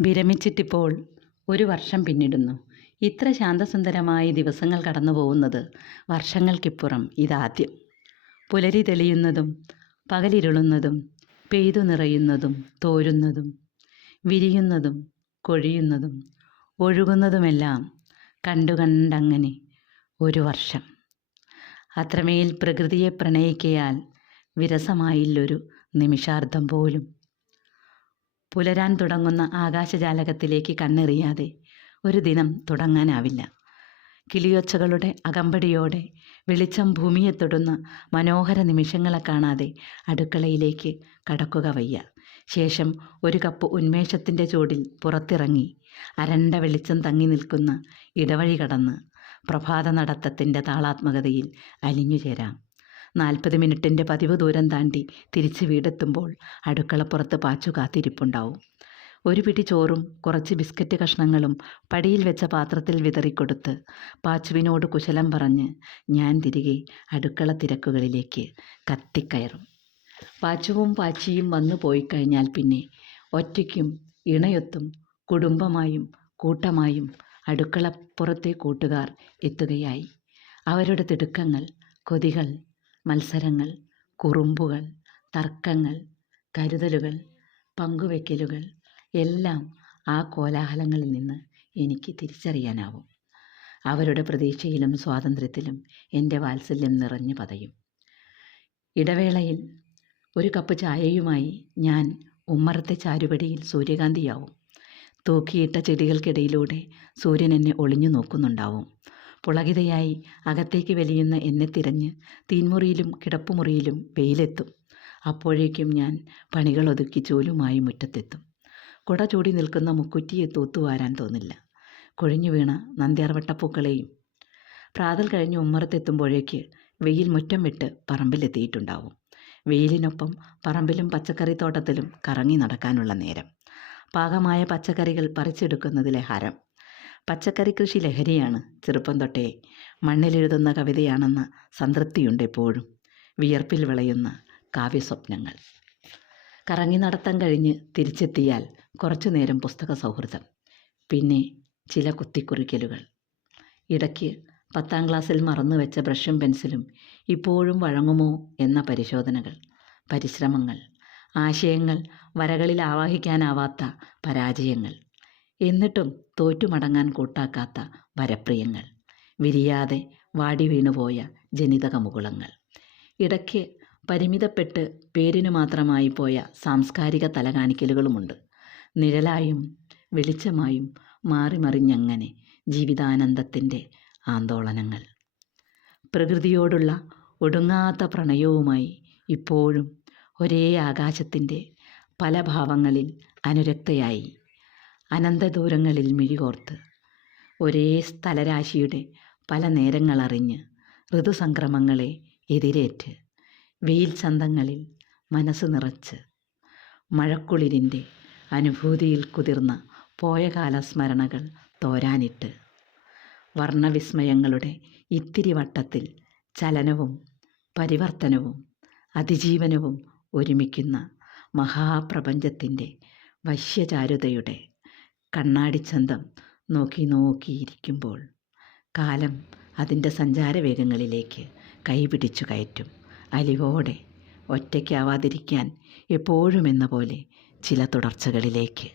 വിരമിച്ചിട്ടിപ്പോൾ ഒരു വർഷം പിന്നിടുന്നു. ഇത്ര ശാന്തസുന്ദരമായി ദിവസങ്ങൾ കടന്നു പോകുന്നത് വർഷങ്ങൾക്കിപ്പുറം ഇതാദ്യം. പുലരി തെളിയുന്നതും പകലിരുളുന്നതും പെയ്തു നിറയുന്നതും തോരുന്നതും വിരിയുന്നതും കൊഴിയുന്നതും ഒഴുകുന്നതുമെല്ലാം കണ്ടങ്ങനെ ഒരു വർഷം. അത്രമേൽ പ്രകൃതിയെ പ്രണയിക്കയാൽ വിരസമായില്ലൊരു നിമിഷാർദ്ധം പോലും. പുലരാൻ തുടങ്ങുന്ന ആകാശജാലകത്തിലേക്ക് കണ്ണെറിയാതെ ഒരു ദിനം തുടങ്ങാനാവില്ല. കിളിയൊച്ചകളുടെ അകമ്പടിയോടെ വെളിച്ചം ഭൂമിയെ തൊടുന്ന മനോഹര നിമിഷങ്ങളെ കാണാതെ അടുക്കളയിലേക്ക് കടക്കുക വയ്യ. ശേഷം ഒരു കപ്പ് ഉന്മേഷത്തിൻ്റെ ചൂടിൽ പുറത്തിറങ്ങി അരണ്ട വെളിച്ചം തങ്ങി നിൽക്കുന്ന ഇടവഴി കടന്ന് പ്രഭാത നടത്തത്തിൻ്റെ താളാത്മകതയിൽ അലിഞ്ഞു ചേരാം. 40 മിനിറ്റിൻ്റെ പതിവ് ദൂരം താണ്ടി തിരിച്ച് വീടെത്തുമ്പോൾ അടുക്കളപ്പുറത്ത് പാച്ചു കാത്തിരിപ്പുണ്ടാവും. ഒരു പിടി ചോറും കുറച്ച് ബിസ്ക്കറ്റ് കഷ്ണങ്ങളും പടിയിൽ വെച്ച പാത്രത്തിൽ വിതറിക്കൊടുത്ത് പാച്ചുവിനോട് കുശലം പറഞ്ഞ് ഞാൻ തിരികെ അടുക്കള തിരക്കുകളിലേക്ക് കത്തിക്കയറും. പാച്ചുവും പാച്ചിയും വന്നു പോയിക്കഴിഞ്ഞാൽ പിന്നെ ഒറ്റയ്ക്കും ഇണയൊത്തും കുടുംബമായും കൂട്ടമായും അടുക്കളപ്പുറത്തെ കൂട്ടുകാർ എത്തുകയായി. അവരുടെ തിടുക്കങ്ങൾ, കൊതികൾ, മത്സരങ്ങൾ, കുറുമ്പുകൾ, തർക്കങ്ങൾ, കരുതലുകൾ, പങ്കുവെക്കലുകൾ എല്ലാം ആ കോലാഹലങ്ങളിൽ നിന്ന് എനിക്ക് തിരിച്ചറിയാനാവും. അവരുടെ പ്രതീക്ഷയിലും സ്വാതന്ത്ര്യത്തിലും എൻ്റെ വാത്സല്യം നിറഞ്ഞു പതയും. ഇടവേളയിൽ ഒരു കപ്പ് ചായയുമായി ഞാൻ ഉമ്മറത്തെ ചാരുപടിയിൽ സൂര്യകാന്തിയാവും. തൂക്കിയിട്ട ചെടികൾക്കിടയിലൂടെ സൂര്യൻ എന്നെ ഒളിഞ്ഞു നോക്കുന്നുണ്ടാവും. പുളകിതയായി അകത്തേക്ക് വലിയുന്ന എന്നെ തിരഞ്ഞ് തീൻമുറിയിലും കിടപ്പുമുറിയിലും വെയിലെത്തും. അപ്പോഴേക്കും ഞാൻ പണികളൊതുക്കി ചൂലുമായി മുറ്റത്തെത്തും. കുട ചൂടി നിൽക്കുന്ന മുക്കുറ്റിയെ തൂത്തുവാരാൻ തോന്നില്ല. കൊഴിഞ്ഞു വീണ നന്ദ്യാർവട്ടപ്പൂക്കളെയും. പ്രാതൽ കഴിഞ്ഞ് ഉമ്മറത്തെത്തുമ്പോഴേക്ക് വെയിൽ മുറ്റം വിട്ട് പറമ്പിലെത്തിയിട്ടുണ്ടാവും. വെയിലിനൊപ്പം പറമ്പിലും പച്ചക്കറിത്തോട്ടത്തിലും കറങ്ങി നടക്കാനുള്ള നേരം. പാകമായ പച്ചക്കറികൾ പറിച്ചെടുക്കുന്നതിലെ ഹരം. പച്ചക്കറി കൃഷി ലഹരിയാണ്. ചെറുപ്പം തൊട്ടേ മണ്ണിലെഴുതുന്ന കവിതയാണെന്ന സംതൃപ്തിയുണ്ട് എപ്പോഴും. വിയർപ്പിൽ വിളയുന്ന കാവ്യസ്വപ്നങ്ങൾ. കറങ്ങി നടത്തം കഴിഞ്ഞ് തിരിച്ചെത്തിയാൽ കുറച്ചു നേരം പുസ്തക സൗഹൃദം. പിന്നെ ചില കുത്തിക്കുറിക്കലുകൾ. ഇടയ്ക്ക് 10ാം ക്ലാസ്സിൽ മറന്നു വെച്ച ബ്രഷും പെൻസിലും ഇപ്പോഴും വഴങ്ങുമോ എന്ന പരിശോധനകൾ. പരിശ്രമങ്ങൾ, ആശയങ്ങൾ വരകളിൽ ആവാഹിക്കാനാവാത്ത പരാജയങ്ങൾ. എന്നിട്ടും തോറ്റുമടങ്ങാൻ കൂട്ടാക്കാത്ത വരപ്രിയങ്ങൾ. വിരിയാതെ വാടി വീണുപോയ ജനിതക മുകുളങ്ങൾ. ഇടയ്ക്ക് പരിമിതപ്പെട്ട് പേരിനു മാത്രമായി പോയ സാംസ്കാരിക തലകാണിക്കലുകളുമുണ്ട്. നിഴലായും വെളിച്ചമായും മാറിമറിഞ്ഞങ്ങനെ ജീവിതാനന്ദത്തിൻ്റെ ആന്തോളനങ്ങൾ. പ്രകൃതിയോടുള്ള ഒടുങ്ങാത്ത പ്രണയവുമായി ഇപ്പോഴും ഒരേ ആകാശത്തിൻ്റെ പല ഭാവങ്ങളിൽ അനുരക്തയായി അനന്തദൂരങ്ങളിൽ മിഴികോർത്ത് ഒരേ സ്ഥലരാശിയുടെ പല നേരങ്ങളറിഞ്ഞ് ഋതുസംക്രമങ്ങളെ എതിരേറ്റ് വെയിൽ ചന്തങ്ങളിൽ മനസ്സ് നിറച്ച് മഴക്കുളിരിൻ്റെ അനുഭൂതിയിൽ കുതിർന്ന പോയ കാലസ്മരണകൾ തോരാനിട്ട് വർണ്ണവിസ്മയങ്ങളുടെ ഇത്തിരി വട്ടത്തിൽ ചലനവും പരിവർത്തനവും അതിജീവനവും ഒരുമിക്കുന്ന മഹാപ്രപഞ്ചത്തിൻ്റെ വശ്യചാരുതയുടെ കണ്ണാടിച്ചന്തം നോക്കിയിരിക്കുമ്പോൾ കാലം അതിൻ്റെ സഞ്ചാരവേഗങ്ങളിലേക്ക് കൈപിടിച്ചു കയറ്റും. അലിവോടെ ഒറ്റയ്ക്കാവാതിരിക്കാൻ എപ്പോഴും എന്ന പോലെ ചില തുടർച്ചകളിലേക്ക്.